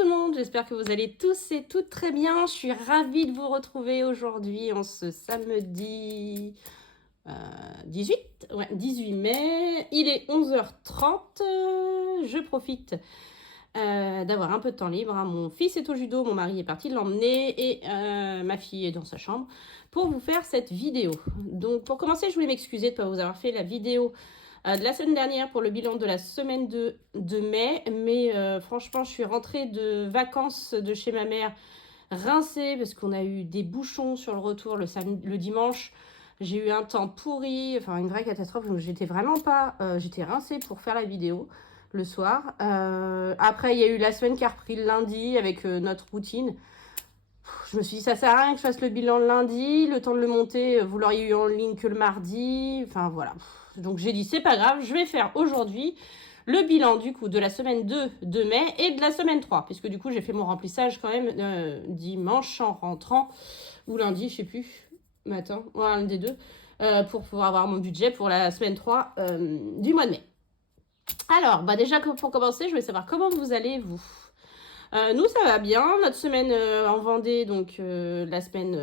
tout le monde, j'espère que vous allez tous et toutes très bien. Je suis ravie de vous retrouver aujourd'hui en ce samedi 18 mai. Il est 11h30. Je profite d'avoir un peu de temps libre. Mon fils est au judo, mon mari est parti l'emmener et ma fille est dans sa chambre pour vous faire cette vidéo. Donc pour commencer, je voulais m'excuser de ne pas vous avoir fait la vidéo de la semaine dernière pour le bilan de la semaine de mai, mais franchement je suis rentrée de vacances de chez ma mère rincée parce qu'on a eu des bouchons sur le retour le dimanche. J'ai eu un temps pourri, enfin une vraie catastrophe. J'étais vraiment pas, j'étais rincée pour faire la vidéo le soir. Après il y a eu la semaine qui a repris le lundi avec notre routine. Je me suis dit ça sert à rien que je fasse le bilan le lundi, le temps de le monter, vous l'auriez eu en ligne que le mardi, enfin voilà. Donc j'ai dit c'est pas grave, je vais faire aujourd'hui le bilan du coup de la semaine 2 de mai et de la semaine 3, puisque du coup j'ai fait mon remplissage quand même dimanche en rentrant, ou lundi, je sais plus, matin, un des deux, pour pouvoir avoir mon budget pour la semaine 3 du mois de mai. Alors, déjà pour commencer, je voulais savoir comment vous allez vous. Nous ça va bien, notre semaine en Vendée, donc la semaine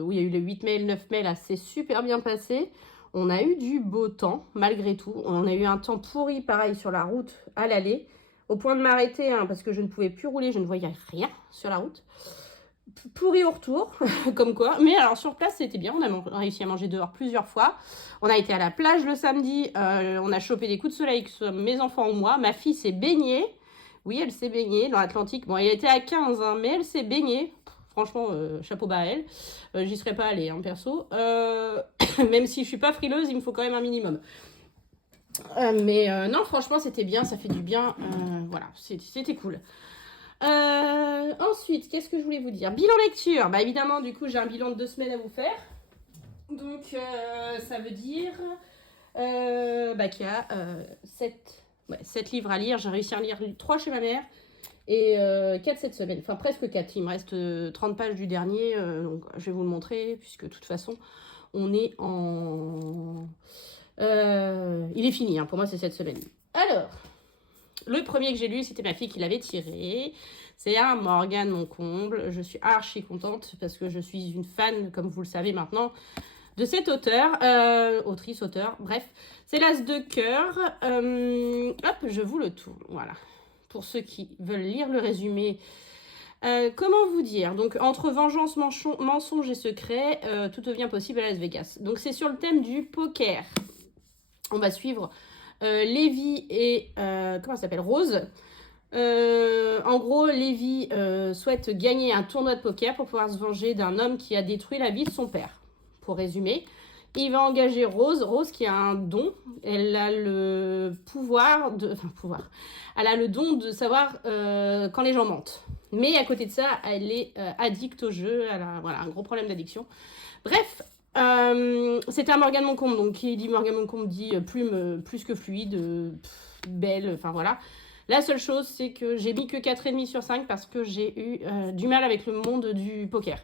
où il y a eu le 8 mai et le 9 mai, là c'est super bien passé. On a eu du beau temps malgré tout, on a eu un temps pourri pareil sur la route à l'aller, au point de m'arrêter parce que je ne pouvais plus rouler, je ne voyais rien sur la route. Pourri au retour, comme quoi, mais alors sur place c'était bien, on a réussi à manger dehors plusieurs fois, on a été à la plage le samedi, on a chopé des coups de soleil, que ce soit mes enfants ou moi, ma fille s'est baignée. Oui, elle s'est baignée dans l'Atlantique. Bon, elle était à 15, mais elle s'est baignée. Franchement, chapeau bas à elle. J'y serais pas allée, perso. Même si je suis pas frileuse, il me faut quand même un minimum. Mais non, franchement, c'était bien, ça fait du bien. Voilà, c'était cool. Ensuite, qu'est-ce que je voulais vous dire? Bilan lecture. Évidemment, du coup, j'ai un bilan de 2 semaines à vous faire. Donc, ça veut dire qu'il y a 7 livres à lire. J'ai réussi à en lire 3 chez ma mère et 4 cette semaine. Enfin, presque 4. Il me reste 30 pages du dernier. Donc, je vais vous le montrer puisque de toute façon, on est en... il est fini. Pour moi, c'est cette semaine. Alors, le premier que j'ai lu, c'était ma fille qui l'avait tiré. C'est un Morgane Moncomble. Je suis archi contente parce que je suis une fan, comme vous le savez maintenant, de cet auteur, auteur, bref, c'est l'As de cœur. Hop, je vous le tourne, voilà. Pour ceux qui veulent lire le résumé, comment vous dire? Donc, entre vengeance, mensonge et secret, tout devient possible à Las Vegas. Donc, c'est sur le thème du poker. On va suivre Lévi et, comment ça s'appelle, Rose. En gros, Lévi souhaite gagner un tournoi de poker pour pouvoir se venger d'un homme qui a détruit la vie de son père. Pour résumer, il va engager Rose qui a un don. Elle a le pouvoir elle a le don de savoir quand les gens mentent. Mais à côté de ça, elle est addicte au jeu. Elle a un gros problème d'addiction. Bref, c'était un Morgane Moncomble. Donc, qui dit Morgane Moncomble dit plume plus que fluide, belle, enfin voilà. La seule chose, c'est que j'ai mis que 4,5 sur 5 parce que j'ai eu du mal avec le monde du poker.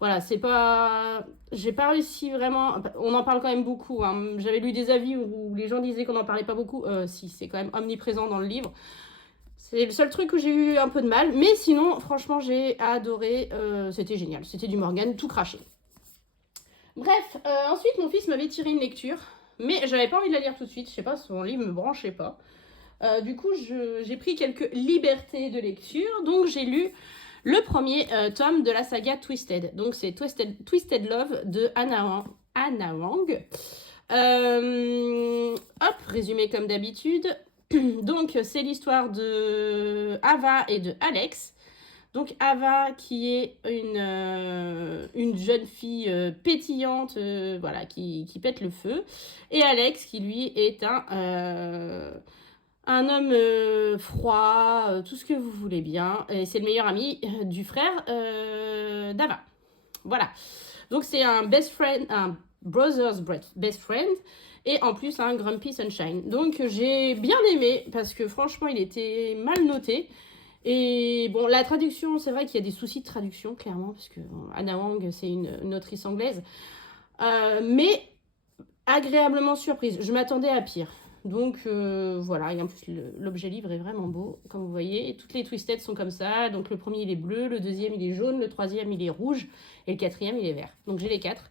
Voilà, c'est pas... J'ai pas réussi vraiment... On en parle quand même beaucoup. J'avais lu des avis où les gens disaient qu'on n'en parlait pas beaucoup. Si, c'est quand même omniprésent dans le livre. C'est le seul truc où j'ai eu un peu de mal. Mais sinon, franchement, j'ai adoré. C'était génial. C'était du Morgane tout craché. Bref, ensuite, mon fils m'avait tiré une lecture. Mais j'avais pas envie de la lire tout de suite. Je sais pas, son livre me branchait pas. Du coup, j'ai pris quelques libertés de lecture. Donc, j'ai lu le premier tome de la saga Twisted. Donc, c'est Twisted Love de Anna Wang. Résumé comme d'habitude. Donc, c'est l'histoire de Ava et de Alex. Donc, Ava qui est une jeune fille pétillante, qui pète le feu. Et Alex qui, lui, est un homme froid, tout ce que vous voulez bien. Et c'est le meilleur ami du frère d'Ava. Voilà. Donc c'est un brother's best friend. Et en plus un Grumpy Sunshine. Donc j'ai bien aimé parce que franchement il était mal noté. Et bon, la traduction, c'est vrai qu'il y a des soucis de traduction, clairement, parce que Anna Wang, c'est une autrice anglaise. Mais agréablement surprise. Je m'attendais à pire. Donc voilà, et en plus l'objet livre est vraiment beau, comme vous voyez. Et toutes les Twisted sont comme ça. Donc le premier il est bleu, le deuxième il est jaune, le troisième il est rouge et le quatrième il est vert. Donc j'ai les 4.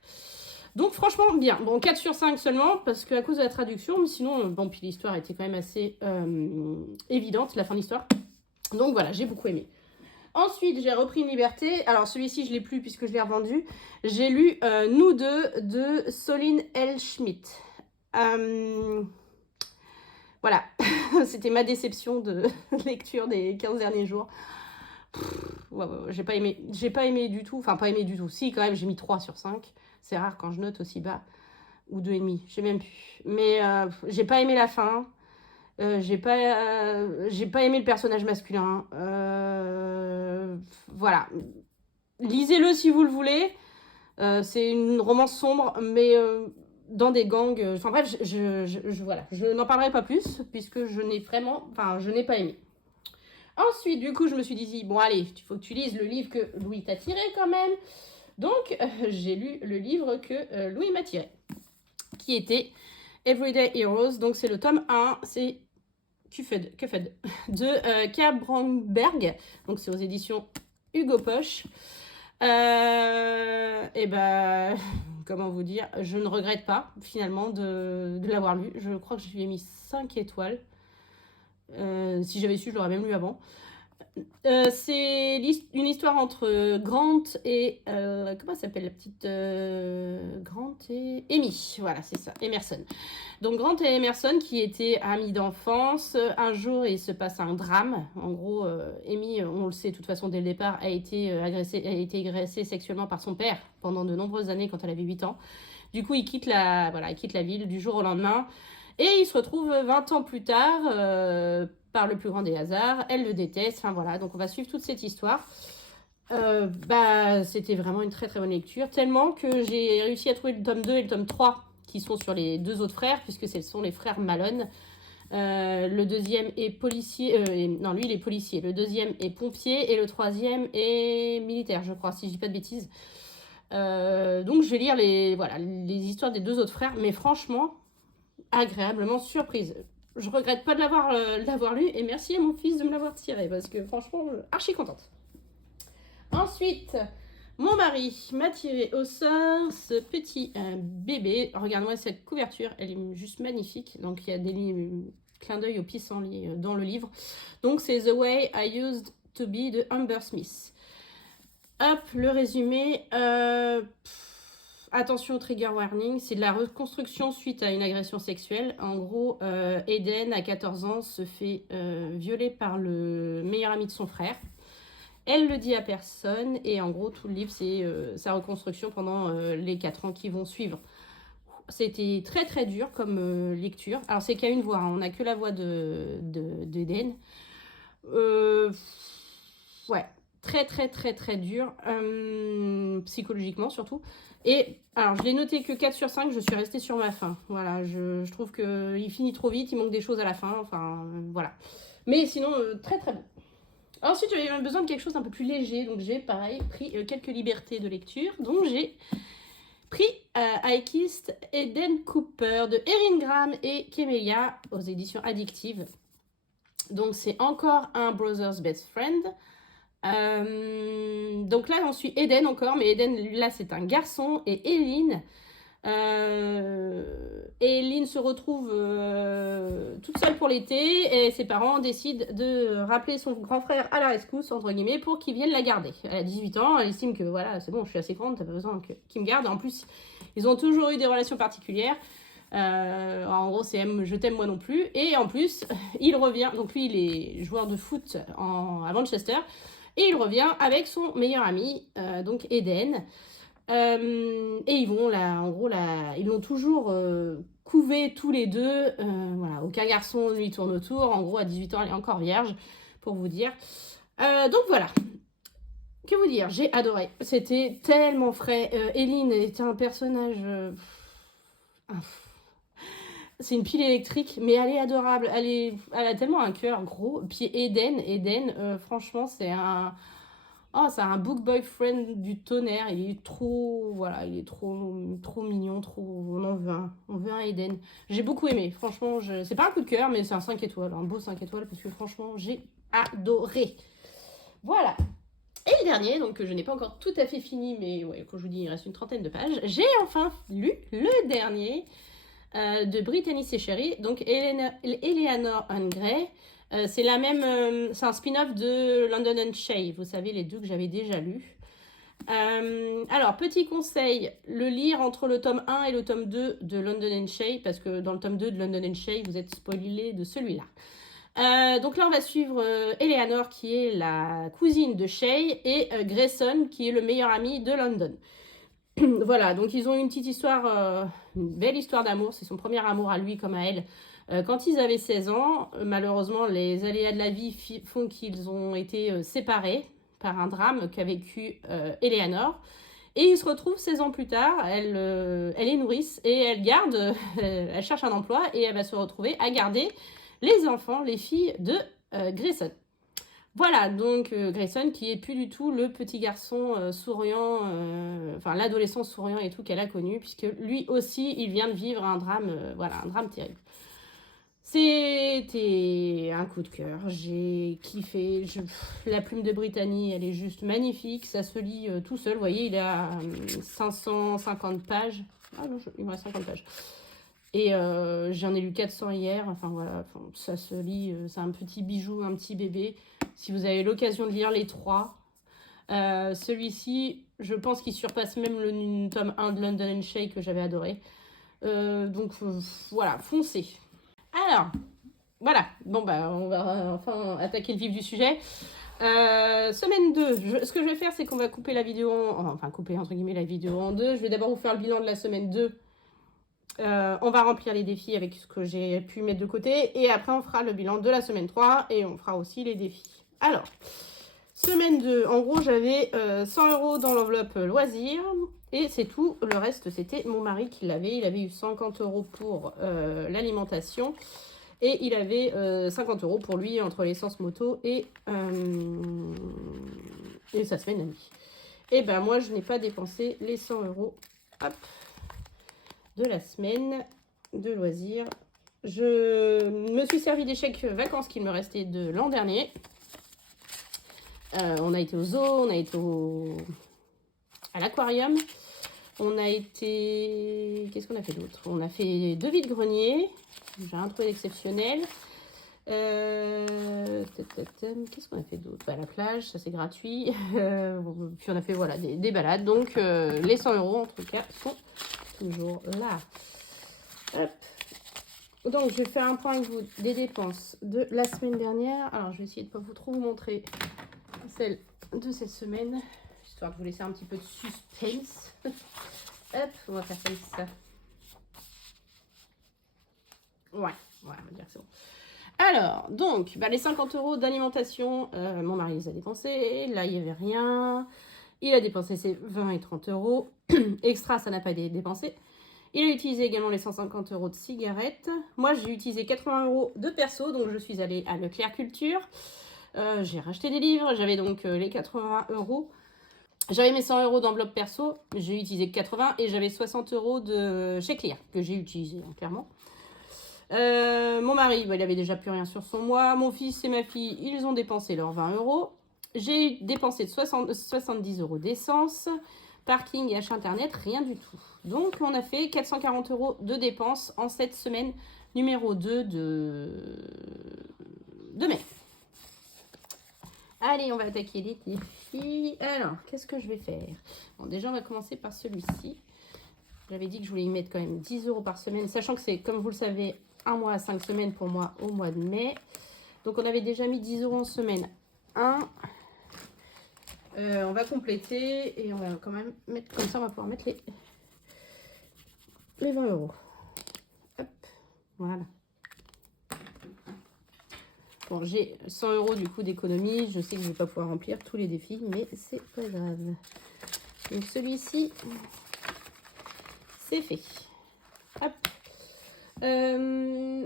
Donc franchement bien. Bon 4 sur 5 seulement parce qu'à cause de la traduction, mais sinon bon puis l'histoire était quand même assez évidente, la fin de l'histoire. Donc voilà, j'ai beaucoup aimé. Ensuite, j'ai repris une liberté. Alors, celui-ci, je ne l'ai plus puisque je l'ai revendu. J'ai lu Nous deux de Soline L. Schmidt. Voilà, c'était ma déception de lecture des 15 derniers jours. J'ai pas aimé du tout. Enfin, pas aimé du tout. Si, quand même, j'ai mis 3 sur 5. C'est rare quand je note aussi bas. Ou 2,5. Je sais même plus. Mais j'ai pas aimé la fin. J'ai pas aimé le personnage masculin. Voilà. Lisez-le si vous le voulez. C'est une romance sombre, mais dans des gangs. Enfin bref, voilà. Je n'en parlerai pas plus, puisque je n'ai pas aimé. Ensuite, du coup, je me suis dit, bon allez, il faut que tu lises le livre que Louis t'a tiré quand même. Donc, j'ai lu le livre que Louis m'a tiré, qui était Everyday Heroes. Donc, c'est le tome 1, c'est Kufed de K. Bromberg. Donc, c'est aux éditions Hugo Poche. Et ben, comment vous dire, je ne regrette pas finalement de l'avoir lu. Je crois que je lui ai mis 5 étoiles. Si j'avais su, je l'aurais même lu avant. C'est une histoire entre Grant et... comment s'appelle la petite... Grant et... Amy, voilà, c'est ça, Emerson. Donc Grant et Emerson qui étaient amis d'enfance. Un jour, il se passe un drame. En gros, Amy, on le sait de toute façon dès le départ, a été agressée sexuellement par son père pendant de nombreuses années quand elle avait 8 ans. Du coup, il quitte la ville du jour au lendemain. Et il se retrouve 20 ans plus tard, par le plus grand des hasards. Elle le déteste. Enfin voilà, donc on va suivre toute cette histoire. C'était vraiment une très très bonne lecture. Tellement que j'ai réussi à trouver le tome 2 et le tome 3 qui sont sur les 2 autres frères, puisque ce sont les frères Malone. Le deuxième est policier. Non, lui il est policier. Le deuxième est pompier. Et le troisième est militaire, je crois, si je dis pas de bêtises. Donc je vais lire les histoires des 2 autres frères. Mais franchement, agréablement surprise. Je regrette pas de l'avoir lu. Et merci à mon fils de me l'avoir tiré. Parce que franchement, archi contente. Ensuite, mon mari m'a tiré au sort ce petit bébé. Regarde-moi cette couverture, elle est juste magnifique. Donc il y a des clins d'œil au pissenlit dans le livre. Donc c'est The Way I Used to Be de Amber Smith. Hop, le résumé. Attention, trigger warning, c'est de la reconstruction suite à une agression sexuelle. En gros, Eden, à 14 ans, se fait violer par le meilleur ami de son frère. Elle le dit à personne et en gros tout le livre c'est sa reconstruction pendant les 4 ans qui vont suivre. C'était très très dur comme lecture. Alors c'est qu'à une voix, hein. On n'a que la voix d'Eden. Ouais, très très très très dur, psychologiquement surtout. Et alors je l'ai noté que 4 sur 5, je suis restée sur ma fin. Voilà, je trouve qu'il finit trop vite, il manque des choses à la fin, enfin voilà. Mais sinon très très bon. Ensuite, j'avais besoin de quelque chose d'un peu plus léger, donc j'ai, pareil, pris quelques libertés de lecture. Donc j'ai pris I Kissed Eden Cooper de Erin Graham et Kemelia aux éditions Addictive. Donc c'est encore un Brother's Best Friend. Donc là, on suit Eden encore, mais Eden, là, c'est un garçon, et Eileen... Eileen se retrouve toute seule pour l'été et ses parents décident de rappeler son grand frère à la rescousse entre guillemets pour qu'il vienne la garder. Elle a 18 ans, elle estime que voilà c'est bon, je suis assez grande, t'as pas besoin qu'il me garde. En plus ils ont toujours eu des relations particulières, en gros c'est je t'aime moi non plus, et en plus il revient, donc lui il est joueur de foot à Manchester et il revient avec son meilleur ami, donc Eden. Et ils vont ils l'ont toujours couvé tous les deux. Voilà, aucun garçon lui tourne autour. En gros, à 18 ans, elle est encore vierge, pour vous dire. Donc voilà. Que vous dire, j'ai adoré. C'était tellement frais. Eileen était un personnage. C'est une pile électrique, mais elle est adorable. Elle a tellement un cœur gros. Puis Eden, franchement, c'est un. Oh, c'est un book boyfriend du tonnerre. Il est trop, voilà, il est trop mignon, trop. On veut un Eden. J'ai beaucoup aimé. Franchement, c'est pas un coup de cœur, mais c'est un 5 étoiles, un beau 5 étoiles parce que franchement, j'ai adoré. Voilà. Et le dernier, donc que je n'ai pas encore tout à fait fini, mais ouais, comme je vous dis, il reste une trentaine de pages. J'ai enfin lu le dernier de Brittany Sechery, donc Eleanor and Grey. C'est la même, c'est un spin-off de London and Shay, vous savez, les deux que j'avais déjà lus. Alors, petit conseil, le lire entre le tome 1 et le tome 2 de London and Shay, parce que dans le tome 2 de London and Shay, vous êtes spoilé de celui-là. Donc là, on va suivre Eleanor, qui est la cousine de Shay, et Grayson, qui est le meilleur ami de London. Voilà, donc ils ont une petite histoire, une belle histoire d'amour, c'est son premier amour à lui comme à elle. Quand ils avaient 16 ans, malheureusement, les aléas de la vie font qu'ils ont été séparés par un drame qu'a vécu Eleanor. Et ils se retrouvent 16 ans plus tard, elle est nourrice et elle garde, elle cherche un emploi et elle va se retrouver à garder les enfants, les filles de Grayson. Voilà, donc Grayson qui est plus du tout le petit garçon souriant, enfin l'adolescent souriant et tout qu'elle a connu, puisque lui aussi, il vient de vivre un drame, voilà, un drame terrible. C'était un coup de cœur, j'ai kiffé, la plume de Brittany, elle est juste magnifique, ça se lit tout seul, vous voyez, il a 550 pages, ah non, il me reste 50 pages. Et j'en ai lu 400 hier, enfin voilà, ça se lit, c'est un petit bijou, un petit bébé. Si vous avez l'occasion de lire les trois, celui-ci, je pense qu'il surpasse même le tome 1 de London and Shay que j'avais adoré. Donc voilà, foncez. Alors, voilà, bon bah on va enfin attaquer le vif du sujet. Semaine 2, ce que je vais faire, c'est qu'on va couper la vidéo, enfin couper entre guillemets la vidéo en deux. Je vais d'abord vous faire le bilan de la semaine 2. On va remplir les défis avec ce que j'ai pu mettre de côté. Et après, on fera le bilan de la semaine 3 et on fera aussi les défis. Alors, semaine 2, en gros, j'avais 100 € dans l'enveloppe loisirs. Et c'est tout. Le reste, c'était mon mari qui l'avait. Il avait eu 50 € pour l'alimentation. Et il avait 50 € pour lui entre l'essence moto et sa semaine amie. Et ben moi, je n'ai pas dépensé les 100 €. Hop. De la semaine de loisirs. Je me suis servi des chèques vacances qu'il me restait de l'an dernier. On a été au zoo, on a été à l'aquarium. On a été... Qu'est-ce qu'on a fait d'autre? On a fait 2 vides-greniers. J'ai un trouvé exceptionnel. Qu'est-ce qu'on a fait d'autre? La plage, ça c'est gratuit. Puis on a fait voilà, des balades. Donc les 100 € en tout cas sont toujours là. Hop. Donc je vais faire un point avec vous des dépenses de la semaine dernière. Alors je vais essayer de ne pas vous trop vous montrer celle de cette semaine, histoire de vous laisser un petit peu de suspense. Hop, on va faire comme ça. Ouais, on va dire que c'est bon. Alors, donc, les 50 € d'alimentation, mon mari les a dépensés. Là, il n'y avait rien. Il a dépensé ses 20 et 30 €. Extra, ça n'a pas été dépensé. Il a utilisé également les 150 € de cigarettes. Moi, j'ai utilisé 80 € de perso, donc je suis allée à Leclerc Culture. J'ai racheté des livres, j'avais donc les 80 €. J'avais mes 100 € d'enveloppe perso, j'ai utilisé 80 et j'avais 60 € de chez Clear, que j'ai utilisé, clairement. Mon mari, il avait déjà plus rien sur son mois. Mon fils et ma fille, ils ont dépensé leurs 20 €. J'ai dépensé 70 € d'essence. Parking et achat internet, rien du tout. Donc, on a fait 440 € de dépenses en cette semaine numéro 2 de mai. Allez, on va attaquer les défis. Alors, qu'est-ce que je vais faire? Bon, déjà, on va commencer par celui-ci. J'avais dit que je voulais y mettre quand même 10 € par semaine, sachant que c'est, comme vous le savez, un mois à 5 semaines pour moi au mois de mai. Donc, on avait déjà mis 10 € en semaine 1. On va compléter et on va quand même mettre, comme ça on va pouvoir mettre les 20 €. Hop, voilà. Bon, j'ai 100 € du coup d'économie. Je sais que je ne vais pas pouvoir remplir tous les défis, mais c'est pas grave. Donc celui-ci, c'est fait. Hop.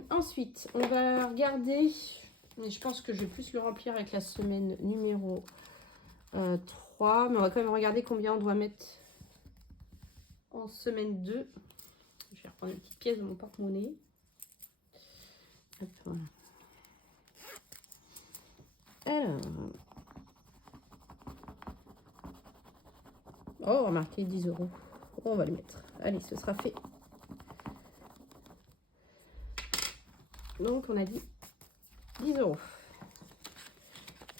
Ensuite, on va regarder, mais je pense que je vais plus le remplir avec la semaine numéro 3. Mais on va quand même regarder combien on doit mettre en semaine 2. Je vais reprendre une petite pièce de mon porte-monnaie. Hop, voilà. Alors. Oh, remarquez 10 €. On va le mettre. Allez, ce sera fait. Donc, on a dit 10 €.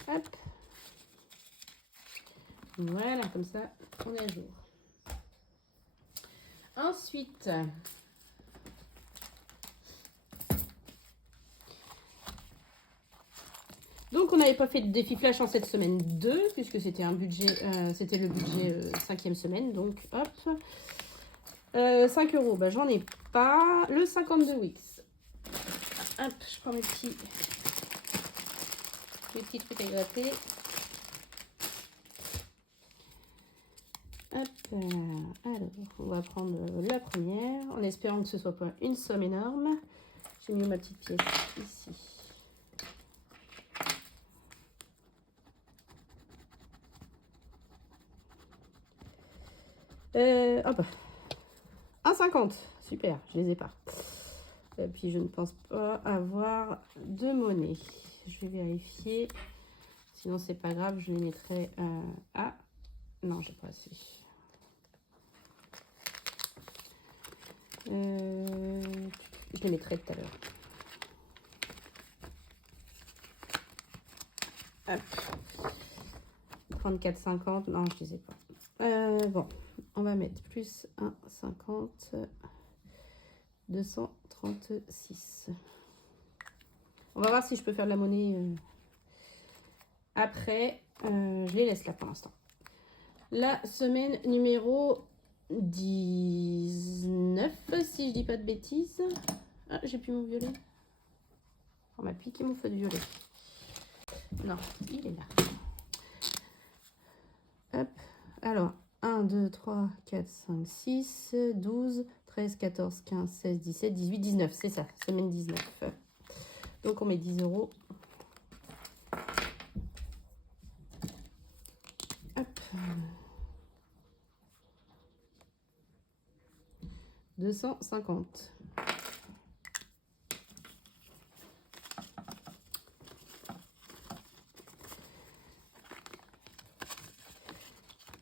Hop. Voilà, comme ça, on est à jour. Ensuite, donc on n'avait pas fait de défi flash en cette semaine 2, puisque c'était un budget, c'était le budget 5e semaine. Donc, hop. 5 €, bah, j'en ai pas. Le 52 Wix. Hop, je prends mes petits trucs à gratter. Hop, alors, on va prendre la première, en espérant que ce soit pas une somme énorme. J'ai mis ma petite pièce ici. Hop, 1,50, super, je les ai pas. Et puis je ne pense pas avoir de monnaie. Je vais vérifier, sinon c'est pas grave, je les mettrai à... Non, j'ai pas assez. Je les mettrai tout à l'heure. Hop. 34,50. Non, je les ai pas. Bon, on va mettre plus 1,50. 236. On va voir si je peux faire de la monnaie après. Je les laisse là pour l'instant. La semaine numéro 19, si je dis pas de bêtises. Ah, j'ai plus mon violet. On m'a piqué mon feu de violet. Non, il est là. Hop. Alors, 1, 2, 3, 4, 5, 6, 12, 13, 14, 15, 16, 17, 18, 19. C'est ça, semaine 19. Donc, on met 10 €. Hop. 250.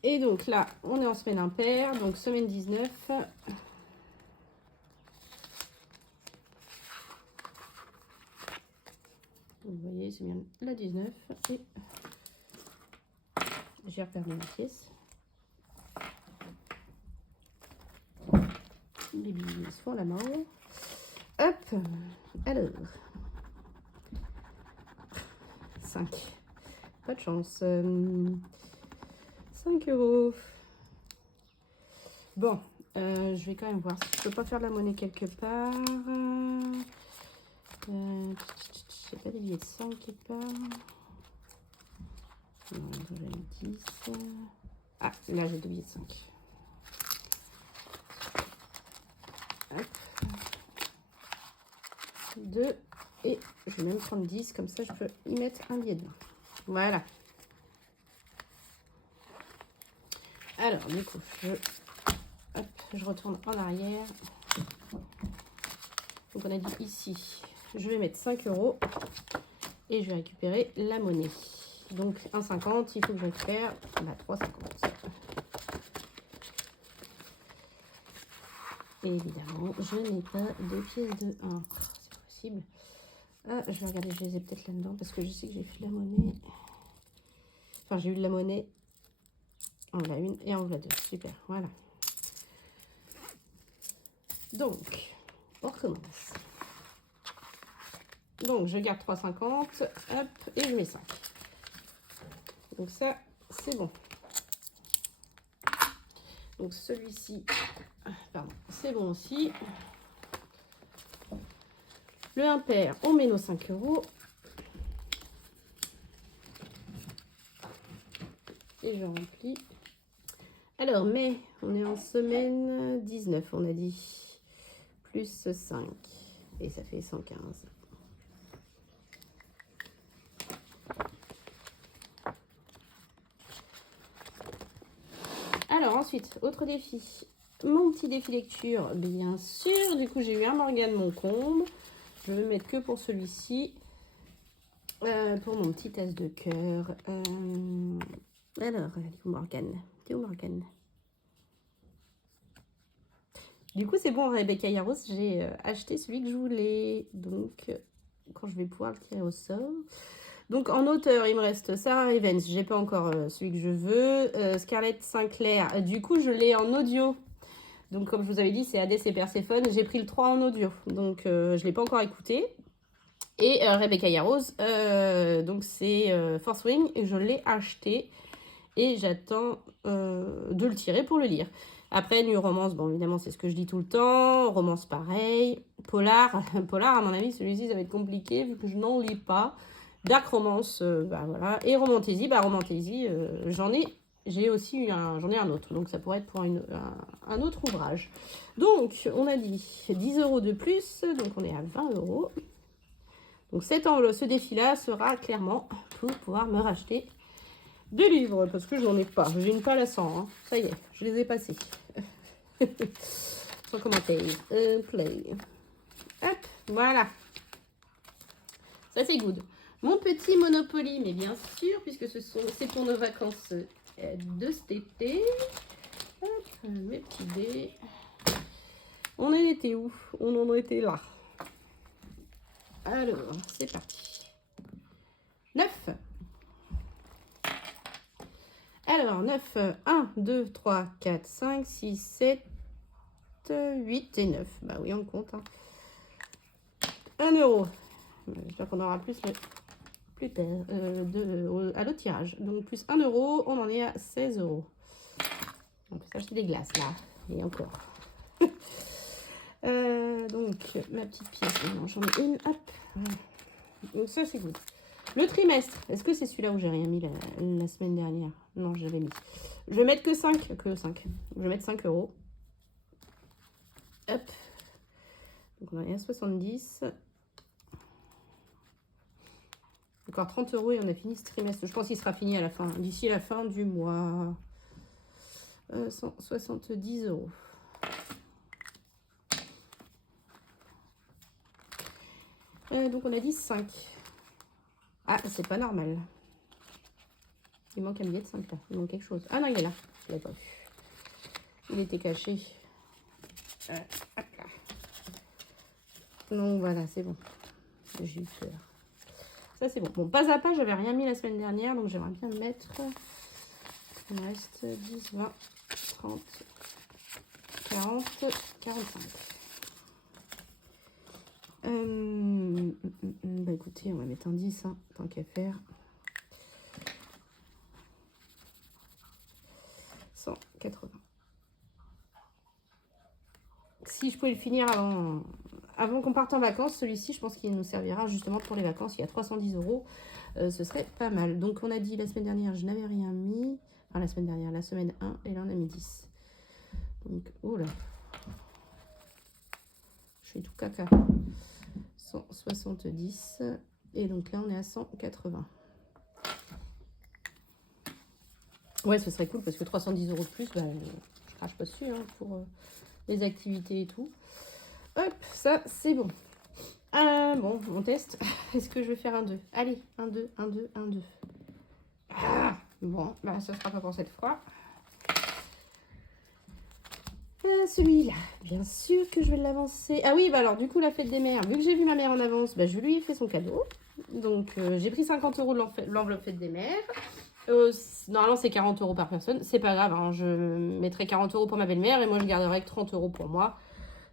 Et donc là, on est en semaine impaire, donc semaine 19. Vous voyez, c'est bien la 19. Et j'ai reperdu ma pièce. Les billets sont la mort. Hop, alors. 5. Pas de chance. 5 €. Bon, je vais quand même voir si je peux pas faire de la monnaie quelque part. J'ai pas des billets de 100 quelque part. Non, j'en ai 10. Ah, là j'ai des billets de 5. Hop. 2. Et je vais même prendre 10, comme ça je peux y mettre un billet de 20. Voilà. Alors, du coup, je retourne en arrière. Donc, on a dit ici, je vais mettre 5 € et je vais récupérer la monnaie. Donc, 1,50, il faut que je récupère 3,50. Et évidemment, je n'ai pas de pièces de 1. C'est pas possible. Ah, je vais regarder, je les ai peut-être là-dedans parce que je sais que j'ai fait de la monnaie. Enfin, j'ai eu de la monnaie. En voilà une et en voilà deux. Super, voilà. Donc, on recommence. Donc, je garde 3,50. Hop, et je mets 5. Donc ça, c'est bon. Donc celui-ci, pardon, c'est bon aussi. Le impair, on met nos 5 €. Et je remplis. Alors, mais on est en semaine 19, on a dit. Plus 5. Et ça fait 115. ensuite, autre défi. Mon petit défi lecture, bien sûr. Du coup, j'ai eu un Morgane Moncombe. Je vais mettre que pour celui-ci. Pour mon petit as de cœur. Alors, Morgane. T'es où, Morgane? Du coup, c'est bon, Rebecca Yarros, j'ai acheté celui que je voulais. Donc, quand je vais pouvoir le tirer au sort. Donc, en auteur, il me reste Sarah Evans. J'ai pas encore celui que je veux. Scarlett Sinclair. Du coup, je l'ai en audio. Donc, comme je vous avais dit, c'est Hadès et Perséphone. J'ai pris le 3 en audio. Donc, je ne l'ai pas encore écouté. Et Rebecca Yarros, donc c'est Fourth Wing. Et je l'ai acheté. Et j'attends de le tirer pour le lire. Après, New Romance, bon, évidemment, c'est ce que je dis tout le temps. Romance, pareil. Polar, Polar, à mon avis, celui-ci, ça va être compliqué vu que je n'en lis pas. Dark Romance, bah voilà. Et Romantasy, bah Romantasy, j'en ai aussi eu j'en ai un autre. Donc, ça pourrait être pour un autre ouvrage. Donc, on a dit 10 € de plus. Donc, on est à 20 €. Donc, ce défi-là sera clairement pour pouvoir me racheter 2 livres, parce que je n'en ai pas. J'ai une pile à 100. Hein. Ça y est, je les ai passés. Sans commentaire. Play. Hop, voilà. Ça, c'est good. Mon petit Monopoly, mais bien sûr, puisque c'est pour nos vacances de cet été. Hop, mes petits dés. On en était où? On en était là. Alors, c'est parti. 9. Alors, 9, 1, 2, 3, 4, 5, 6, 7, 8 et 9. Bah oui, on compte. Hein. 1 €. J'espère qu'on aura plus à l'autre tirage. Donc, plus 1 €, on en est à 16 €. On peut s'acheter des glaces, là. Et encore. Donc, ma petite pièce. J'en ai une. Hop. Donc, ça, c'est good. Le trimestre, est-ce que c'est celui-là où j'ai rien mis la semaine dernière? Non, j'avais mis. Je vais mettre que 5. Je vais mettre 5 €. Hop. Donc on en est à 70. Encore 30 € et on a fini ce trimestre. Je pense qu'il sera fini à la fin, d'ici la fin du mois. 170 €. Donc on a dit 5. Ah, c'est pas normal. Il manque un billet de 5 là. Il manque quelque chose. Ah non, il est là. Je l'ai pas vu. Il était caché. Hop là. Donc voilà, c'est bon. J'ai eu peur. Ça, c'est bon. Bon, pas à pas, j'avais rien mis la semaine dernière. Donc j'aimerais bien mettre. Il me reste 10, 20, 30, 40, 45. Bah écoutez, on va mettre un 10, hein, tant qu'à faire. 180. Si je pouvais le finir avant qu'on parte en vacances, celui-ci, je pense qu'il nous servira justement pour les vacances. Il y a 310 €. Ce serait pas mal. Donc, on a dit la semaine dernière, je n'avais rien mis. Enfin, la semaine dernière, la semaine 1. Et là, on a mis 10. Donc, oh là. Je fais tout caca. 170. Et donc là, on est à 180. Ouais, ce serait cool parce que 310 € de plus, bah, je crache pas dessus hein, pour les activités et tout. Hop, ça, c'est bon. Bon, on teste. Est-ce que je vais faire un 2? Allez, un 2, un 2, un 2. Ah, bon, bah, ça sera pas pour cette fois. Celui-là, bien sûr que je vais l'avancer. Ah oui, bah alors du coup, la fête des mères, vu que j'ai vu ma mère en avance, bah, je lui ai fait son cadeau. Donc, j'ai pris 50 € de l'enveloppe fête des mères. Normalement, c'est 40 € par personne. C'est pas grave, hein, je mettrai 40 € pour ma belle-mère et moi, je garderai que 30 € pour moi.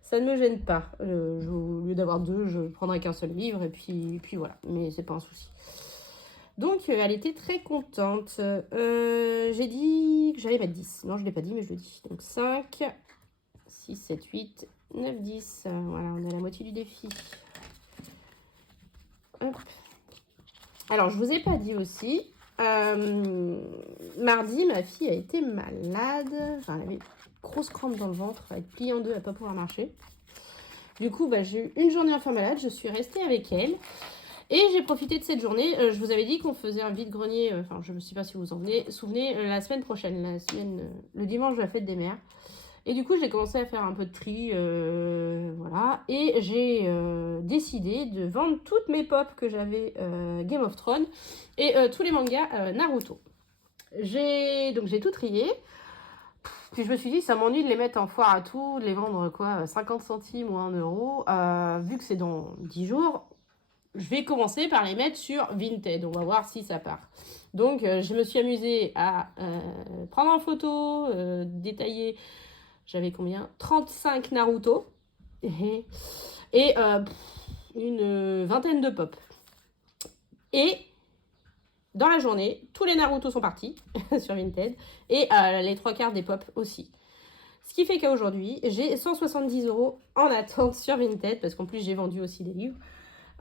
Ça ne me gêne pas. Au lieu d'avoir 2, je prendrai qu'un seul livre et puis voilà. Mais c'est pas un souci. Donc, elle était très contente. J'ai dit que j'allais mettre 10. Non, je ne l'ai pas dit, mais je le dis. Donc, 5, 6, 7, 8, 9, 10. Voilà, on est à la moitié du défi. Hop. Alors, je ne vous ai pas dit aussi. Mardi, ma fille a été malade. Enfin, elle avait une grosse crampe dans le ventre. Elle va être pliée en deux, elle ne va pas pouvoir marcher. Du coup, bah, j'ai eu une journée enfant malade. Je suis restée avec elle. Et j'ai profité de cette journée. Je vous avais dit qu'on faisait un vide-grenier, enfin je ne sais pas si vous vous en souvenez, la semaine prochaine, le dimanche de la fête des mères. Et du coup, j'ai commencé à faire un peu de tri, voilà. Et j'ai décidé de vendre toutes mes pop que j'avais Game of Thrones et tous les mangas Naruto. J'ai tout trié. Puis je me suis dit, ça m'ennuie de les mettre en foire à tout, de les vendre quoi, 50 centimes ou 1 euro. Vu que c'est dans 10 jours, je vais commencer par les mettre sur Vinted. On va voir si ça part. Donc, je me suis amusée à prendre en photo, détailler. J'avais combien? 35 Naruto et une vingtaine de pop. Et dans la journée, tous les Naruto sont partis sur Vinted et les 3/4 des pop aussi. Ce qui fait qu'aujourd'hui, j'ai 170 € en attente sur Vinted, parce qu'en plus j'ai vendu aussi des livres,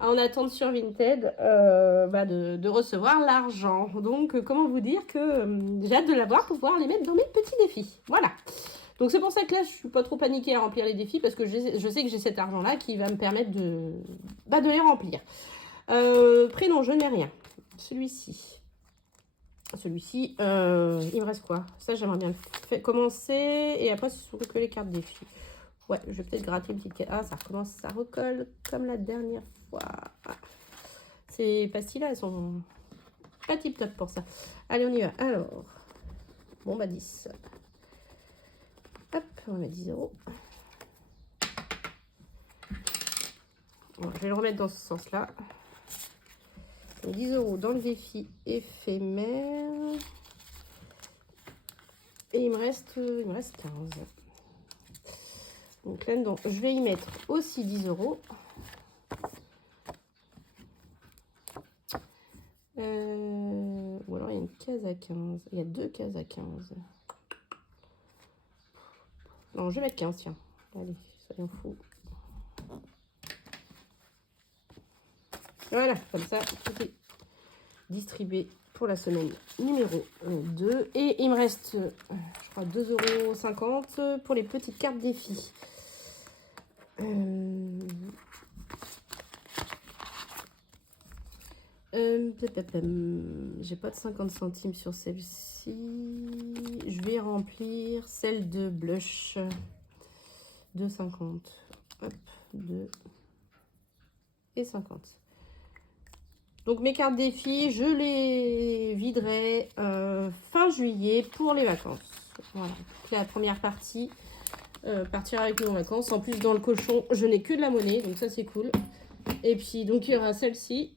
en attente sur Vinted de recevoir l'argent. Donc comment vous dire que j'ai hâte de l'avoir pour pouvoir les mettre dans mes petits défis. Voilà. Donc c'est pour ça que là, je suis pas trop paniquée à remplir les défis parce que je sais que j'ai cet argent-là qui va me permettre de les remplir. Prénom, je n'ai rien. Celui-ci, il me reste quoi? Ça, j'aimerais bien commencer et après, ce sont que les cartes défis. Ouais, je vais peut-être gratter une petite carte. Ah, ça recommence, ça recolle comme la dernière fois. Ah. Ces pastilles-là, elles sont pas tip-top pour ça. Allez, on y va. Alors, bon, 10. Hop, on va mettre 10 €. Bon, je vais le remettre dans ce sens-là. 10 € dans le défi éphémère. Et il me reste 15. Donc là-dedans, je vais y mettre aussi 10 €. Ou alors il y a une case à 15. Il y a 2 cases à 15. Non, je vais mettre 15, tiens. Allez, soyons fous. Voilà, comme ça, tout est distribué pour la semaine numéro 2. Et il me reste, je crois, 2,50 € pour les petites cartes défis. J'ai pas de 50 centimes sur celle-ci. Je vais remplir celle de blush. 2,50. Hop, 2 et 50. Donc mes cartes défis, je les viderai fin juillet pour les vacances. Voilà, la première partie, partir avec nous en vacances. En plus, dans le cochon, je n'ai que de la monnaie, donc ça c'est cool. Et puis, donc il y aura celle-ci,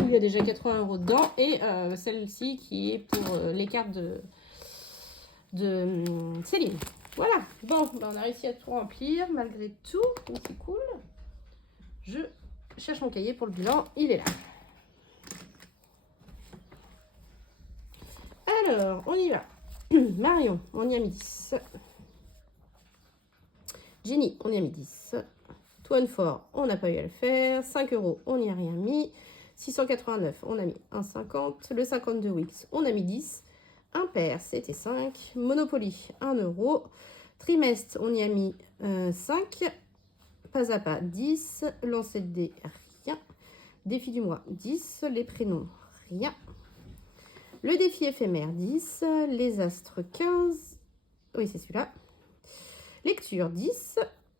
où il y a déjà 80 € dedans, et celle-ci qui est pour les cartes de Céline. Voilà, bon, on a réussi à tout remplir malgré tout, donc c'est cool. Je cherche mon cahier pour le bilan, il est là. Alors, on y va. Marion, on y a mis 10. Jenny, on y a mis 10. Toinefort, on n'a pas eu à le faire. 5 €, on n'y a rien mis. 689, on a mis 1,50. Le 52 Wix, on a mis 10. Impair, c'était 5. Monopoly, 1 €. Trimestre, on y a mis 5. Pas à pas, 10. Lancer de dés, rien. Défi du mois, 10. Les prénoms, rien. Le défi éphémère, 10. Les astres, 15. Oui, c'est celui-là. Lecture, 10.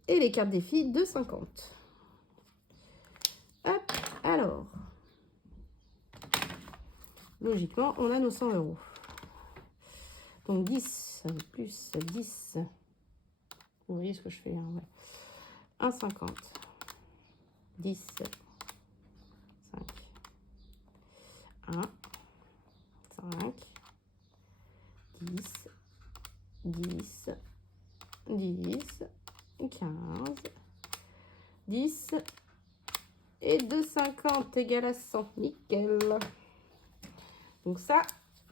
Et les cartes défi, 2,50. Hop, alors. Logiquement, on a nos 100 €. Donc 10 plus 10. Vous voyez ce que je fais, hein, ouais. 1,50. 10. 5. 1. 5, 10, 10, 10, 15, 10 et 2,50 égale à 100. Nickel. Donc ça,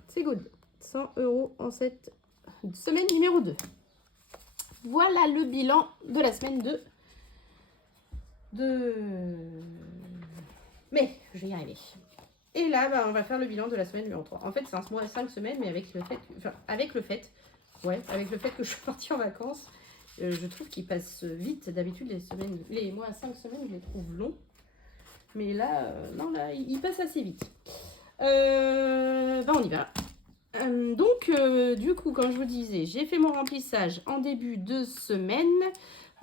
c'est good. 100 € en cette semaine numéro 2. Voilà le bilan de la semaine de mai. Je vais y arriver. Et là, on va faire le bilan de la semaine numéro 3. En fait, c'est un mois à 5 semaines, mais avec le fait que je suis partie en vacances, je trouve qu'ils passent vite. D'habitude, les mois à 5 semaines, je les trouve longs. Mais là, non, là, il passe assez vite. On y va. Du coup, comme je vous disais, j'ai fait mon remplissage en début de semaine,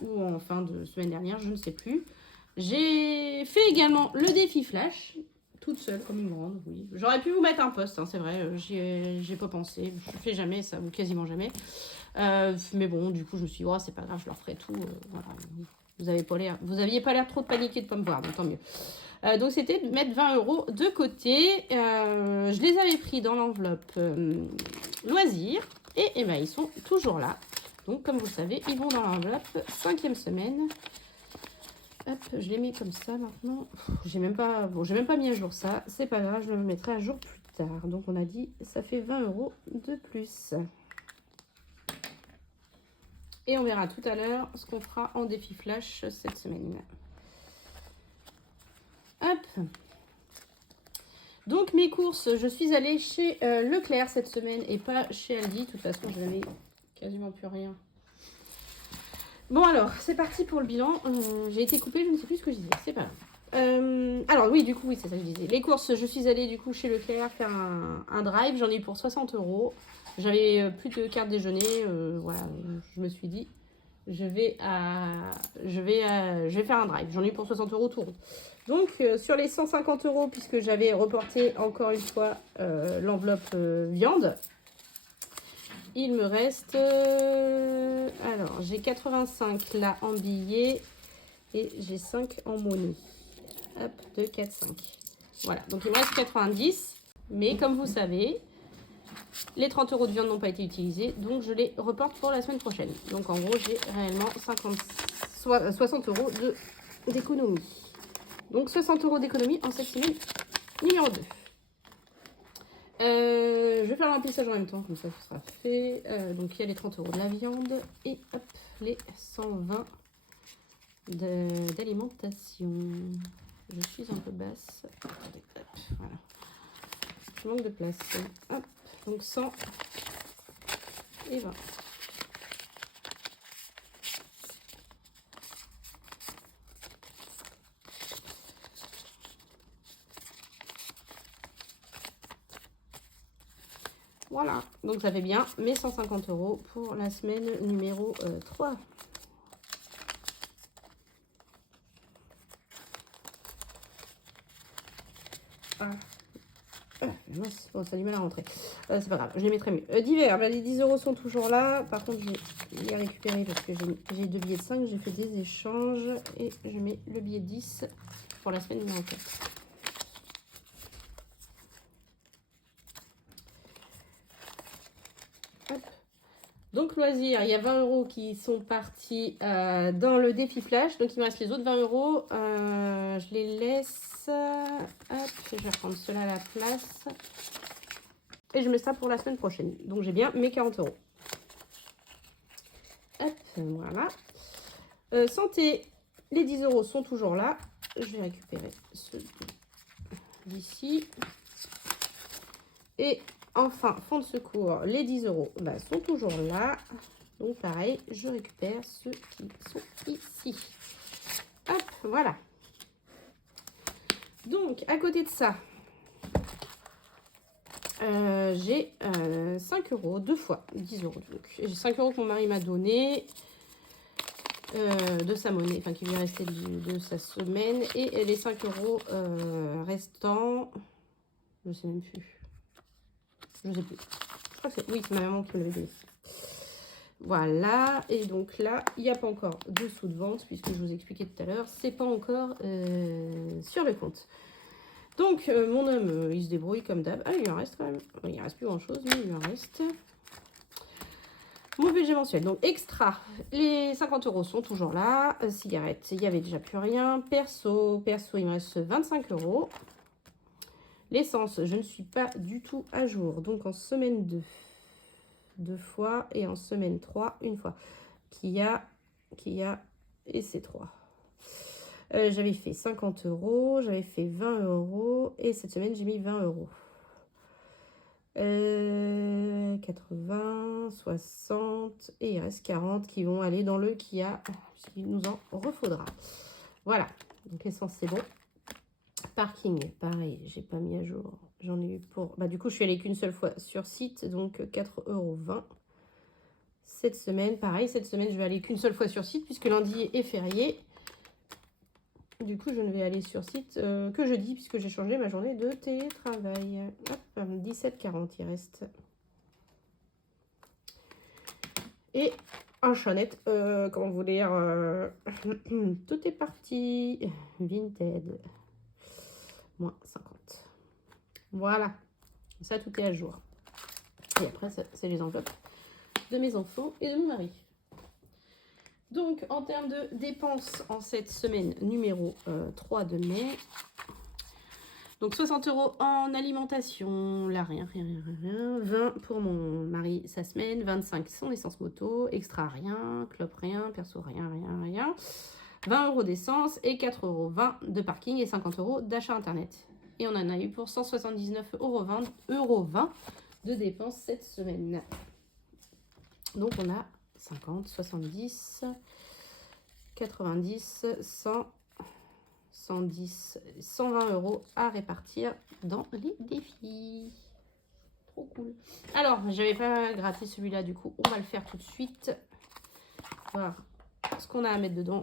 ou en fin de semaine dernière, je ne sais plus. J'ai fait également le défi flash, toute seule comme une grande, oui. J'aurais pu vous mettre un post, hein, c'est vrai, j'ai pas pensé, je fais jamais ça, ou quasiment jamais. Mais bon, du coup, je me suis dit, oh, c'est pas grave, je leur ferai tout. Voilà. Vous aviez pas l'air trop de paniquer de pas me voir, donc tant mieux. Donc c'était de mettre 20 € de côté. Je les avais pris dans l'enveloppe loisirs et ben, ils sont toujours là. Donc comme vous le savez, ils vont dans l'enveloppe 5e semaine. Hop, je les mets comme ça maintenant. J'ai même pas mis à jour ça. C'est pas grave, je le mettrai à jour plus tard. Donc on a dit, ça fait 20 € de plus. Et on verra tout à l'heure ce qu'on fera en défi flash cette semaine. Hop. Donc mes courses, je suis allée chez Leclerc cette semaine et pas chez Aldi. De toute façon, je n'avais quasiment plus rien. Bon alors, c'est parti pour le bilan. J'ai été coupée, je ne sais plus ce que je disais. C'est pas grave. Alors oui, du coup, oui, c'est ça que je disais. Les courses, je suis allée du coup chez Leclerc faire un drive. J'en ai eu pour 60 €. J'avais plus de carte déjeuner. Voilà, je me suis dit, je vais faire un drive. J'en ai eu pour 60 € tout rond. Donc, sur les 150 €, puisque j'avais reporté encore une fois l'enveloppe viande, il me reste... alors, j'ai 85 là en billets et j'ai 5 en monnaie. Hop, 2, 4, 5. Voilà, donc il me reste 90. Mais comme vous savez, les 30 € de viande n'ont pas été utilisés, donc je les reporte pour la semaine prochaine. Donc en gros, j'ai réellement 60 € d'économie. Donc 60 € d'économie en cette semaine numéro 2. Je vais faire le remplissage en même temps, comme ça ce sera fait. Donc il y a les 30 € de la viande et hop, les 120 d'alimentation. Je suis un peu basse. Attendez, hop, voilà. Je manque de place. Hop, donc 100 et 20. Voilà, donc ça fait bien mes 150 € pour la semaine numéro 3. Mince, bon, ça a du mal à rentrer. C'est pas grave, je les mettrai mieux. Divers, bah, les 10 € sont toujours là. Par contre, je vais les récupérer parce que j'ai 2 billets de 5. J'ai fait des échanges et je mets le billet de 10 pour la semaine numéro 4. Donc loisirs, il y a 20 € qui sont partis dans le défi flash. Donc il me reste les autres 20 €. Je les laisse. Hop, je vais reprendre cela à la place. Et je mets ça pour la semaine prochaine. Donc j'ai bien mes 40 €. Hop, voilà. Santé, les 10 € sont toujours là. Je vais récupérer ceux d'ici. Et enfin, fonds de secours, les 10 € bah, sont toujours là. Donc pareil, je récupère ceux qui sont ici. Hop, voilà. Donc, à côté de ça, j'ai 5 €, deux fois 10 €. J'ai 5 € que mon mari m'a donné de sa monnaie, enfin qui lui restait de sa semaine. Et les 5 € restants, je sais même plus. Je sais plus. Je crois que c'est... Oui, c'est ma maman qui me l'avait donné. Voilà. Et donc là, il n'y a pas encore de sous de vente, puisque je vous expliquais tout à l'heure, c'est pas encore sur le compte. Donc, mon homme, il se débrouille comme d'hab. Ah, il en reste quand même. Il ne reste plus grand-chose, mais il en reste. Mon budget mensuel. Donc, extra. Les 50 € sont toujours là. Cigarettes, il n'y avait déjà plus rien. Perso, il me reste 25 €. L'essence, je ne suis pas du tout à jour. Donc, en semaine 2, 2 fois. Et en semaine 3, une fois. Kia et C3. J'avais fait 50 €, j'avais fait 20 € et cette semaine j'ai mis 20 €. 80, 60 et il reste 40 qui vont aller dans le Kia, puisqu'il nous en refaudra. Voilà, donc l'essence c'est bon. Parking, pareil, j'ai pas mis à jour. J'en ai eu pour... Bah, du coup, je suis allée qu'une seule fois sur site, donc 4,20 € cette semaine. Pareil, cette semaine, je vais aller qu'une seule fois sur site, puisque lundi est férié. Du coup, je ne vais aller sur site que jeudi, puisque j'ai changé ma journée de télétravail. Hop, 17,40 il reste. Et en chaînette, comment vous dire, tout est parti. Vinted, moins 50. Voilà, ça tout est à jour. Et après, c'est les enveloppes de mes enfants et de mon mari. Donc, en termes de dépenses en cette semaine numéro 3 de mai, donc 60 € en alimentation, là rien, 20 pour mon mari sa semaine, 25 son essence moto, extra rien, clope rien, perso rien, 20 € d'essence et 4,20 € de parking et 50 € d'achat internet. Et on en a eu pour 179,20 € de dépenses cette semaine. Donc on a 50, 70, 90, 100, 110, 120 € à répartir dans les défis. Trop cool. Alors, j'avais pas gratté celui-là, du coup, on va le faire tout de suite. Voir ce qu'on a à mettre dedans.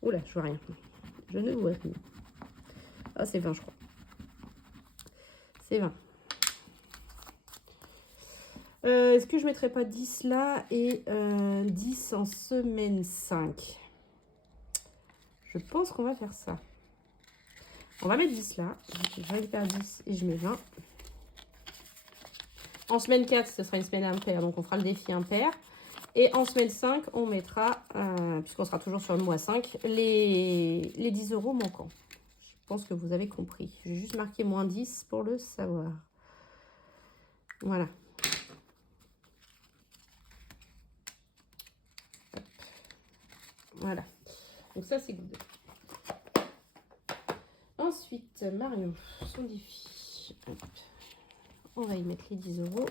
Oula, je vois rien. Je ne vois rien. Ah, c'est 20, je crois. C'est 20. Est-ce que je ne mettrais pas 10 là et 10 en semaine 5? Je pense qu'on va faire ça. On va mettre 10 là. Je récupère 10 et je mets 20. En semaine 4, ce sera une semaine impaire. Donc, on fera le défi impair. Et en semaine 5, on mettra, puisqu'on sera toujours sur le mois 5, les 10 € manquants. Je pense que vous avez compris. Je vais juste marquer moins 10 pour le savoir. Voilà. Voilà. Donc ça, c'est good. Ensuite, Marion, son défi. Hop. On va y mettre les 10 €.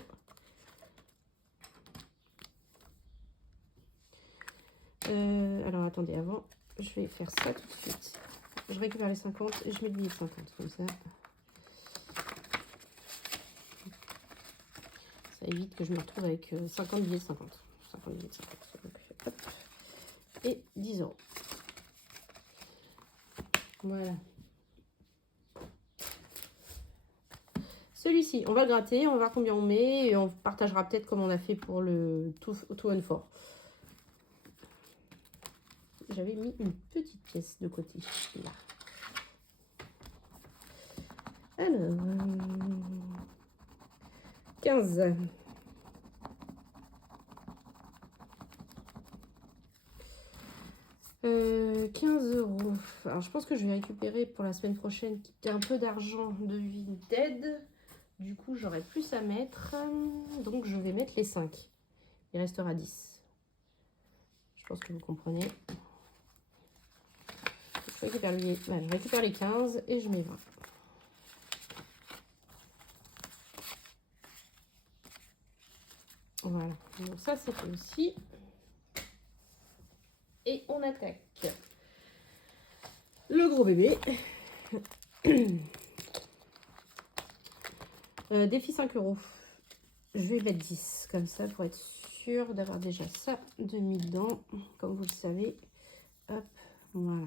Alors, attendez, avant, je vais faire ça tout de suite. Je récupère les 50 et je mets le billet de 50, comme ça. Ça évite que je me retrouve avec 50 billets de 50. 50 billets de 50. Donc, hop. Et 10 €. Voilà. Celui-ci, on va le gratter, on va voir combien on met et on partagera peut-être comme on a fait pour le Two and Four. J'avais mis une petite pièce de côté. Là. Alors, 15. Euh, 15 €. Alors, je pense que je vais récupérer pour la semaine prochaine un peu d'argent de Vinted. Du coup, j'aurai plus à mettre. Donc, je vais mettre les 5. Il restera 10. Je pense que vous comprenez. Je récupère les 15 et je mets 20. Voilà. Donc, ça, c'est fait aussi. Et on attaque le gros bébé. Défi 5 €. Je vais mettre 10 comme ça pour être sûr d'avoir déjà ça de mis dedans. Comme vous le savez. Hop, voilà.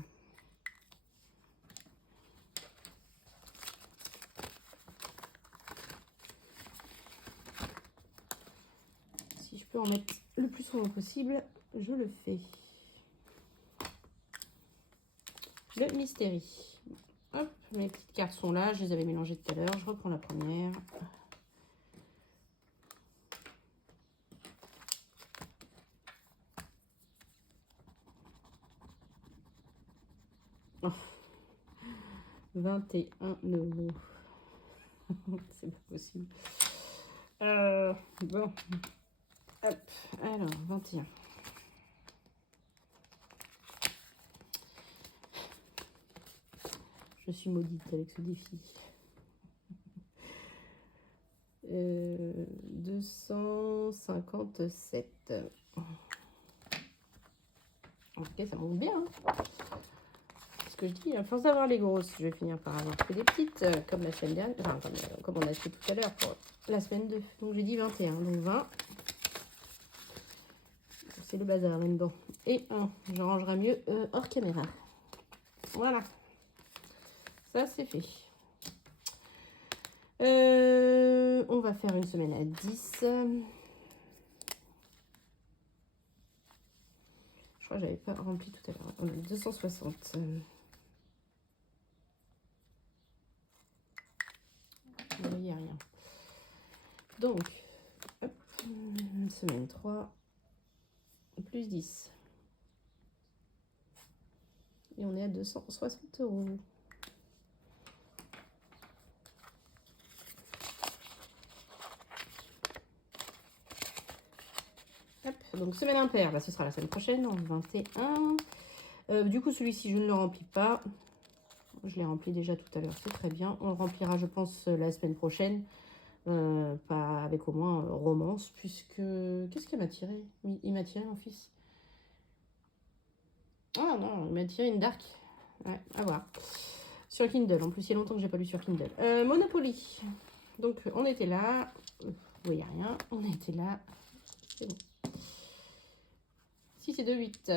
Si je peux en mettre le plus souvent possible, je le fais. Le Mystérie. Hop, mes petites cartes sont là. Je les avais mélangées tout à l'heure. Je reprends la première. Oh. 21 €. C'est pas possible. Bon. Hop, alors, 21. Je suis maudite avec ce défi. 257. Ok, ça monte bien. Hein. C'est ce que je dis, à force d'avoir les grosses, je vais finir par avoir que des petites, comme la semaine dernière, enfin, comme on a fait tout à l'heure pour la semaine 2. Donc j'ai dit 21, donc 20. C'est le bazar là-dedans. Et 1, je rangerai mieux hors caméra. Voilà. Ça, c'est fait. On va faire une semaine à 10. Je crois que j'avais pas rempli tout à l'heure. On a 260. Il n'y a rien. Donc, hop, semaine 3, plus 10. Et on est à 260 €. Hop, donc semaine impaire, bah, ce sera la semaine prochaine, en 21. Du coup, celui-ci, je ne le remplis pas. Je l'ai rempli déjà tout à l'heure, c'est très bien. On le remplira, je pense, la semaine prochaine. Pas avec au moins romance, puisque... Qu'est-ce qu'il m'a tiré? Il m'a tiré, mon fils. Ah non, il m'a tiré une dark. Ouais, à voir. Sur Kindle, en plus, il y a longtemps que j'ai pas lu sur Kindle. Monopoly. Donc, on était là. Oui, il n'y a rien. On était là. C'est bon. 6 et 2, 8.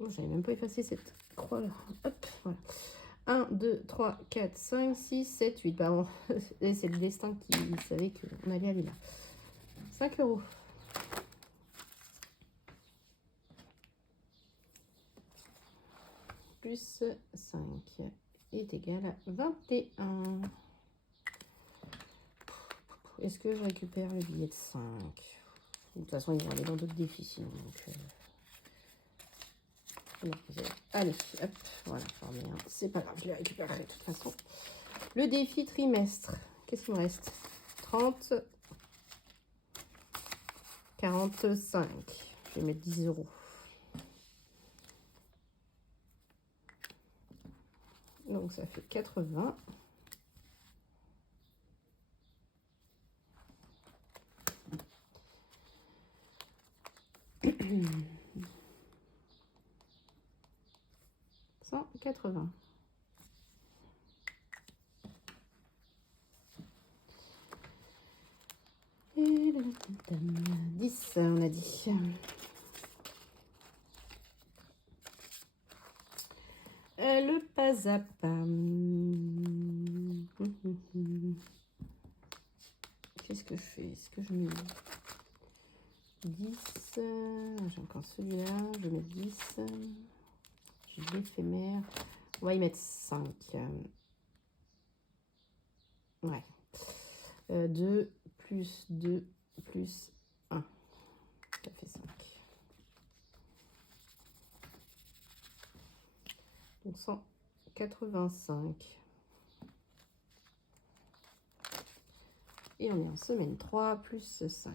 Oh, j'avais même pas effacé cette croix là. Hop, voilà. 1, 2, 3, 4, 5, 6, 7, 8. Pardon. C'est le destin qui savait qu'on allait aller là. 5 €. Plus 5 est égal à 21. Est-ce que je récupère le billet de 5? De toute façon, ils vont aller dans d'autres défis sinon. Donc, allez, hop, voilà, formé 1. C'est pas grave, je les récupérerai de toute façon. Le défi trimestre. Qu'est-ce qu'il me reste? 30, 45. Je vais mettre 10 €. Donc ça fait 80. $180. Et 10, on a dit. Le pas à pas. Qu'est-ce que je fais? Est-ce que je mets 10? J'ai encore celui-là. Je mets 10. J'ai l'éphémère. On va y mettre 5. Ouais. 2 plus 2 plus 1. Ça fait 5. Donc 185. Et on est en semaine 3 plus 5.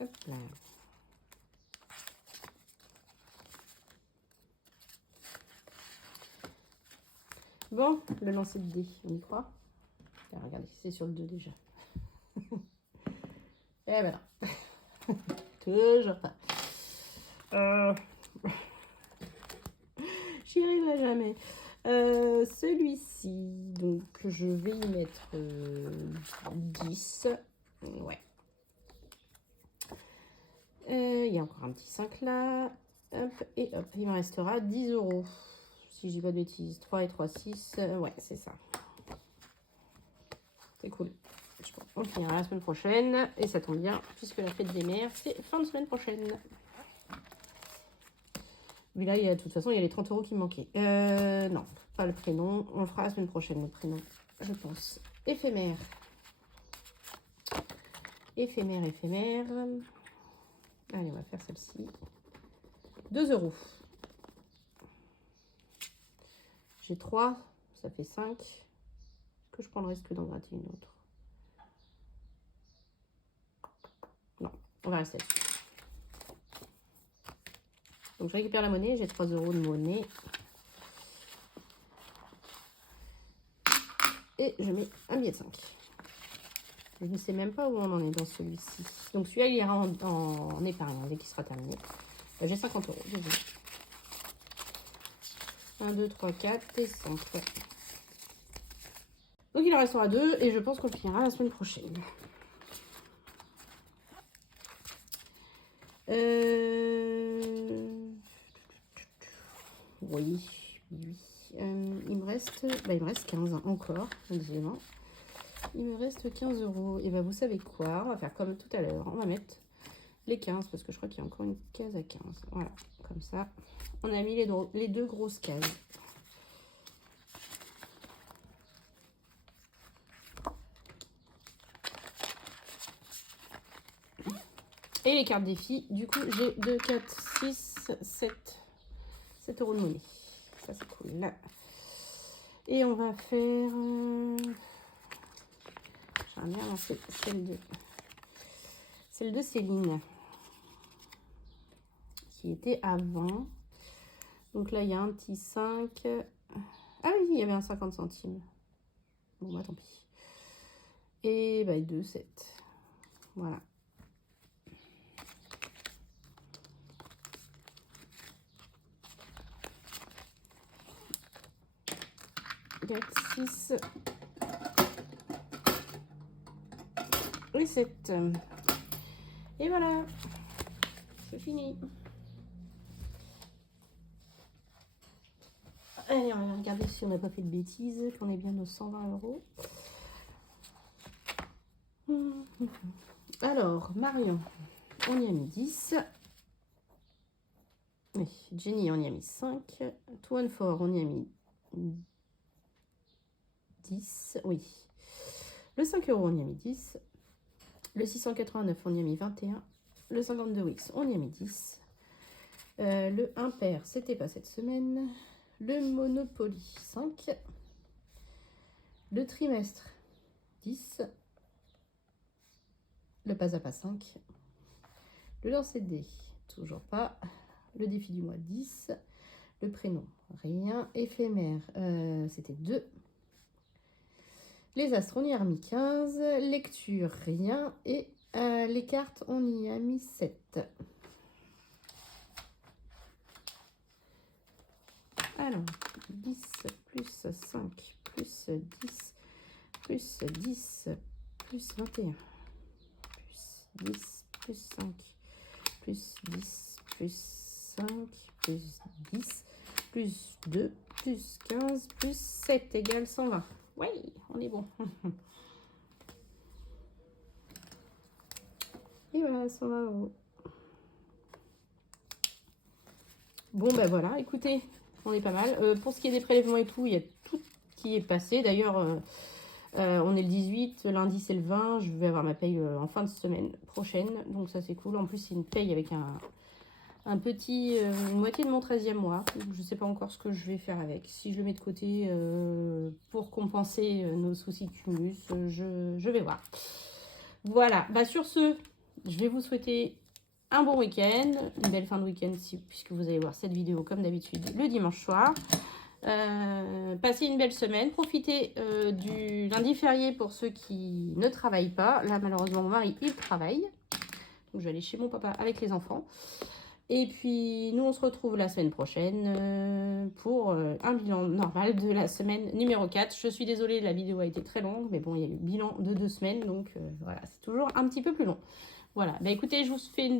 Hop là. Bon, le lancer de dés, on y croit? Ah, regardez, c'est sur le 2 déjà. Et voilà. Toujours pas. J'y arriverai jamais. Celui-ci, donc je vais y mettre 10. Ouais. Il y a encore un petit 5 là. Hop, et hop, il me restera 10 €. Si je dis pas de bêtises. 3 et 3, 6. Ouais, c'est ça. C'est cool. On finira la semaine prochaine. Et ça tombe bien, puisque la fête des mères, c'est fin de semaine prochaine. Mais là, de toute façon, il y a les 30 € qui me manquaient. Non, pas le prénom. On le fera la semaine prochaine, le prénom, je pense. Éphémère. Éphémère, éphémère. Allez, on va faire celle-ci. 2 €. J'ai 3, ça fait 5. Est-ce que je prends le risque d'en gratter une autre? Non, on va rester là-dessus. Donc je récupère la monnaie, j'ai 3 € de monnaie. et je mets un billet de 5. Je ne sais même pas où on en est dans celui-ci. Donc celui-là, il ira en épargne dès qu'il sera terminé. J'ai 50 €. Désolé. 1, 2, 3, 4 et 5. Ouais. Donc il en restera 2 et je pense qu'on finira la semaine prochaine. Oui. Il me reste 15 encore, décidément. Il me reste 15 €. Et ben vous savez quoi? On va faire comme tout à l'heure. On va mettre les 15 parce que je crois qu'il y a encore une case à 15. Voilà, comme ça. On a mis les 2 grosses cases. Et les cartes défis, du coup, j'ai 2, 4, 6, 7 € de monnaie. Ça, c'est cool. Là. Et on va faire... J'aimerais bien lancer celle de Céline, qui était avant. Donc là, il y a un petit 5. Ah oui, il y avait un 50 centimes. Bon, bah tant pis. Et bah 2, 7. Voilà. 4, 6 et 7. Et voilà, c'est fini. Allez, on va regarder si on n'a pas fait de bêtises, qu'on est bien aux 120 €. Alors, Marion, on y a mis 10. Oui, Jenny, on y a mis 5. Toine Fort, on y a mis 10. Oui. Le 5 €, on y a mis 10. Le 689, on y a mis 21. Le 52 Wix, on y a mis 10. Le impair, c'était pas cette semaine. Le Monopoly, 5. Le trimestre, 10. Le pas à pas, 5. Le lancer de dés, toujours pas. Le défi du mois, 10. Le prénom, rien. Éphémère, c'était 2. Les astres, on y a remis 15. Lecture, rien. Et les cartes, on y a mis 7. Alors, 10 plus 5 plus 10 plus 10 plus 21 plus 10 plus 5 plus 10 plus 5 plus 10 plus 2 plus 15 plus 7 égale 120. Oui, on est bon. Et voilà, 120 €. Bon, ben voilà, écoutez, on est pas mal. Pour ce qui est des prélèvements et tout, il y a tout qui est passé. D'ailleurs, on est le 18, lundi c'est le 20. Je vais avoir ma paye en fin de semaine prochaine. Donc ça, c'est cool. En plus, c'est une paye avec un petit, une moitié de mon 13e mois. Je ne sais pas encore ce que je vais faire avec. Si je le mets de côté pour compenser nos soucis de cumulus, je vais voir. Voilà, bah sur ce, je vais vous souhaiter un bon week-end, une belle fin de week-end puisque vous allez voir cette vidéo comme d'habitude le dimanche soir. Passez une belle semaine, profitez du lundi férié pour ceux qui ne travaillent pas. Là malheureusement mon mari il travaille, donc je vais aller chez mon papa avec les enfants. Et puis nous on se retrouve la semaine prochaine pour un bilan normal de la semaine numéro 4. Je suis désolée, la vidéo a été très longue, mais bon il y a eu le bilan de 2 semaines, donc voilà, c'est toujours un petit peu plus long. Voilà, bah écoutez, je vous fais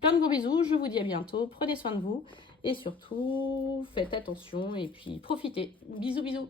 plein de gros bisous, je vous dis à bientôt, prenez soin de vous et surtout faites attention et puis profitez. Bisous bisous.